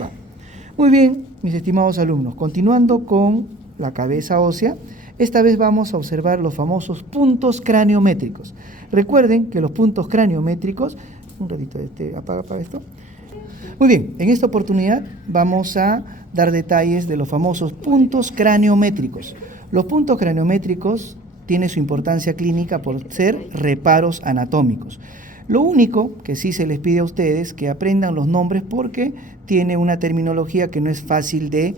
Va. Muy bien, mis estimados alumnos, continuando con la cabeza ósea, esta vez vamos a observar los famosos puntos craniométricos. Recuerden que los puntos craniométricos, un ratito, apaga esto. Muy bien, en esta oportunidad vamos a dar detalles de los famosos puntos craniométricos. Los puntos craniométricos tienen su importancia clínica por ser reparos anatómicos. Lo único que sí se les pide a ustedes que aprendan los nombres porque tiene una terminología que no es fácil de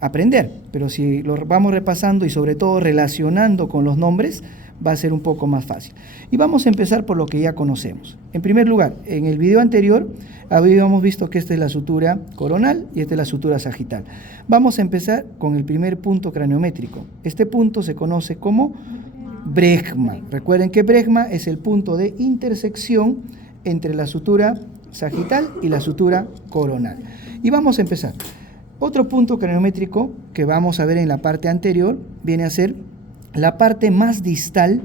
aprender, pero si lo vamos repasando y sobre todo relacionando con los nombres, va a ser un poco más fácil. Y vamos a empezar por lo que ya conocemos. En primer lugar, en el video anterior habíamos visto que esta es la sutura coronal y esta es la sutura sagital. Vamos a empezar con el primer punto craniométrico. Este punto se conoce como bregma. Recuerden que bregma es el punto de intersección entre la sutura sagital y la sutura coronal. Y vamos a empezar. Otro punto craniométrico que vamos a ver en la parte anterior viene a ser la parte más distal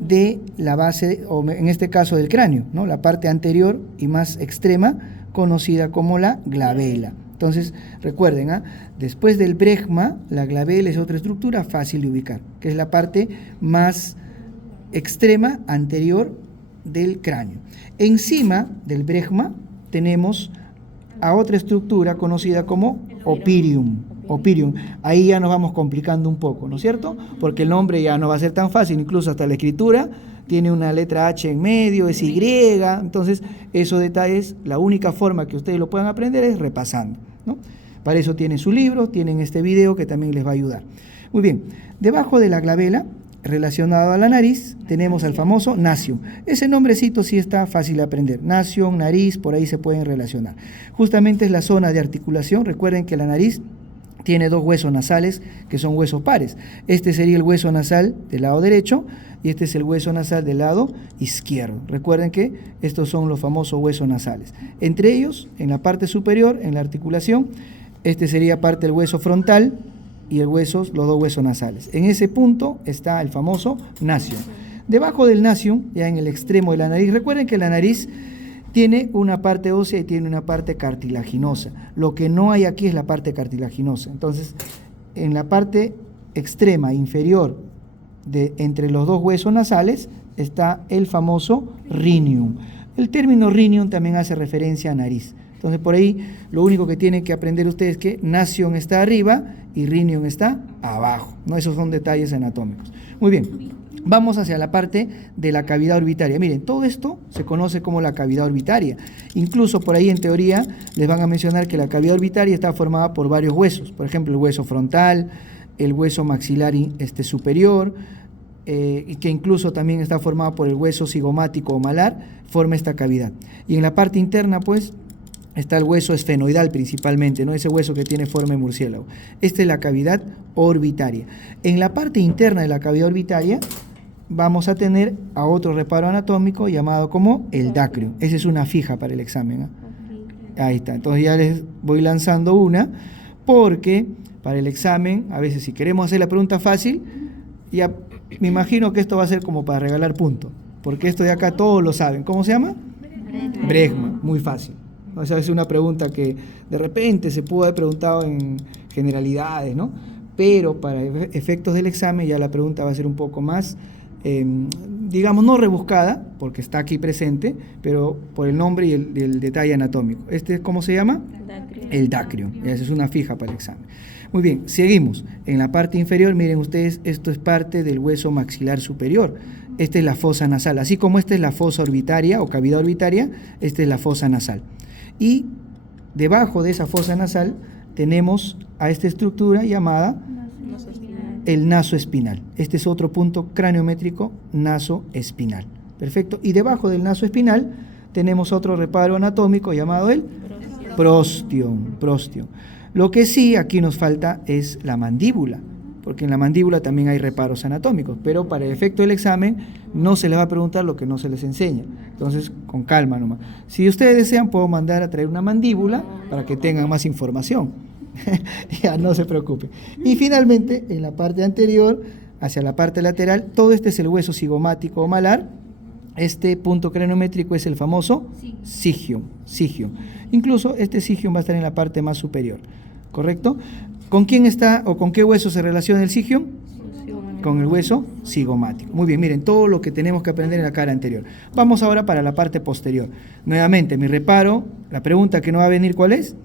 de la base, o en este caso del cráneo, ¿no? La parte anterior y más extrema, conocida como la glabela. Entonces, recuerden, después del bregma, la glabela es otra estructura fácil de ubicar, que es la parte más extrema anterior del cráneo. Encima del bregma tenemos a otra estructura conocida como opirium. Ahí ya nos vamos complicando un poco, ¿no es cierto? Porque el nombre ya no va a ser tan fácil, incluso hasta la escritura tiene una letra H en medio, es Y, entonces esos detalles, la única forma que ustedes lo puedan aprender es repasando, ¿no? Para eso tienen su libro, tienen este video que también les va a ayudar. Muy bien, debajo de la glabela, relacionado a la nariz, tenemos al famoso nacium. Ese nombrecito sí está fácil de aprender. Nacium, nariz, por ahí se pueden relacionar. Justamente es la zona de articulación. Recuerden que la nariz tiene dos huesos nasales que son huesos pares. Este sería el hueso nasal del lado derecho y este es el hueso nasal del lado izquierdo. Recuerden que estos son los famosos huesos nasales. Entre ellos, en la parte superior, en la articulación, este sería parte del hueso frontal y los dos huesos nasales. En ese punto está el famoso nacium. Debajo del nacium, ya en el extremo de la nariz, recuerden que la nariz tiene una parte ósea y tiene una parte cartilaginosa. Lo que no hay aquí es la parte cartilaginosa. Entonces, en la parte extrema inferior entre los dos huesos nasales está el famoso rhinium. El término rhinium también hace referencia a nariz. Entonces, por ahí, lo único que tienen que aprender ustedes es que nacium está arriba y rhinium está abajo, ¿no? Esos son detalles anatómicos. Muy bien, vamos hacia la parte de la cavidad orbitaria. Miren, todo esto se conoce como la cavidad orbitaria. Incluso por ahí en teoría les van a mencionar que la cavidad orbitaria está formada por varios huesos. Por ejemplo, el hueso frontal, el hueso maxilar superior, y que incluso también está formado por el hueso cigomático o malar, forma esta cavidad. Y en la parte interna, pues, está el hueso esfenoidal principalmente, ¿no? Ese hueso que tiene forma de murciélago. Esta es la cavidad orbitaria. En la parte interna de la cavidad orbitaria vamos a tener a otro reparo anatómico llamado como el dacrio. Esa es una fija para el examen, Ahí está. Entonces ya les voy lanzando una, porque para el examen, a veces si queremos hacer la pregunta fácil, ya me imagino que esto va a ser como para regalar puntos, porque esto de acá todos lo saben. ¿Cómo se llama? Bregma, muy fácil. O sea, es una pregunta que de repente se pudo haber preguntado en generalidades, ¿no? Pero para efectos del examen ya la pregunta va a ser un poco más, digamos, no rebuscada, porque está aquí presente, pero por el nombre y el detalle anatómico. ¿Cómo se llama? El dacrio. Esa es una fija para el examen. Muy bien, seguimos. En la parte inferior, miren ustedes, esto es parte del hueso maxilar superior. Esta es la fosa nasal. Así como esta es la fosa orbitaria o cavidad orbitaria, esta es la fosa nasal. Y debajo de esa fosa nasal tenemos a esta estructura llamada el naso espinal. Este es otro punto craniométrico, naso espinal. Perfecto. Y debajo del naso espinal tenemos otro reparo anatómico llamado el prostium. Lo que sí aquí nos falta es la mandíbula, porque en la mandíbula también hay reparos anatómicos, pero para el efecto del examen no se les va a preguntar lo que no se les enseña. Entonces, con calma nomás. Si ustedes desean, puedo mandar a traer una mandíbula para que tengan más información. Ya, no se preocupen. Y finalmente, en la parte anterior, hacia la parte lateral, todo este es el hueso cigomático o malar, Este punto craniométrico es el famoso sigium. Incluso este sigium va a estar en la parte más superior, ¿correcto? ¿Con quién está o con qué hueso se relaciona el sigium? Con el hueso cigomático. Muy bien, miren todo lo que tenemos que aprender en la cara anterior. Vamos ahora para la parte posterior. Nuevamente, mi reparo, la pregunta que no va a venir, ¿cuál es?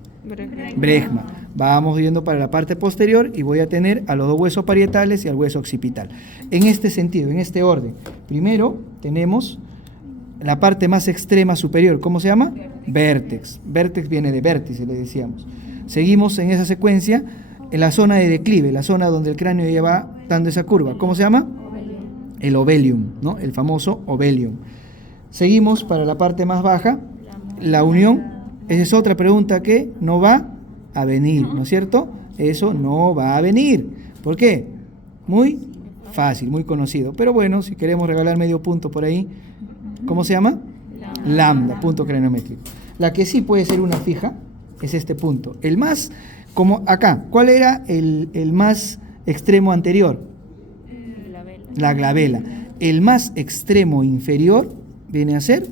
Bregma. Vamos yendo para la parte posterior y voy a tener a los dos huesos parietales y al hueso occipital. En este sentido, en este orden. Primero tenemos la parte más extrema superior. ¿Cómo se llama? Vértex. Vértex viene de vértice, le decíamos. Seguimos en esa secuencia en la zona de declive, la zona donde el cráneo ya va dando esa curva. ¿Cómo se llama? El ovelium, ¿no? El famoso ovelium. Seguimos para la parte más baja, la unión. Esa es otra pregunta que no va a venir, ¿no es cierto? Eso no va a venir. ¿Por qué? Muy fácil, muy conocido. Pero bueno, si queremos regalar medio punto por ahí, ¿cómo se llama? Lambda, punto craniométrico. La que sí puede ser una fija es este punto. El más, como acá, ¿cuál era el más extremo anterior? La glabela. El más extremo inferior viene a ser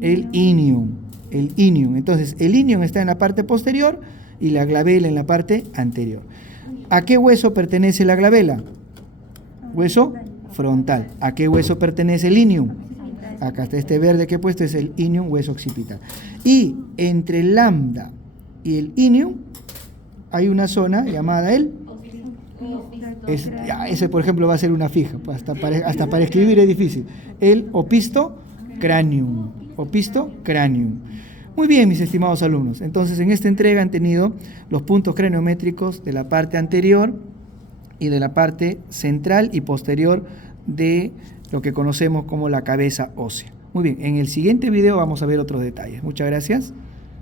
el inium. El inium. Entonces, el inium está en la parte posterior y la glabela en la parte anterior. ¿A qué hueso pertenece la glabela? Hueso frontal. ¿A qué hueso pertenece el inium? Acá está este verde que he puesto, es el inium, hueso occipital. Y entre el lambda y el inium hay una zona llamada el... ese, por ejemplo, va a ser una fija, hasta para escribir es difícil. El opistocranium. Opistocranium. Muy bien, mis estimados alumnos. Entonces, en esta entrega han tenido los puntos craniométricos de la parte anterior y de la parte central y posterior de lo que conocemos como la cabeza ósea. Muy bien, en el siguiente video vamos a ver otros detalles. Muchas gracias.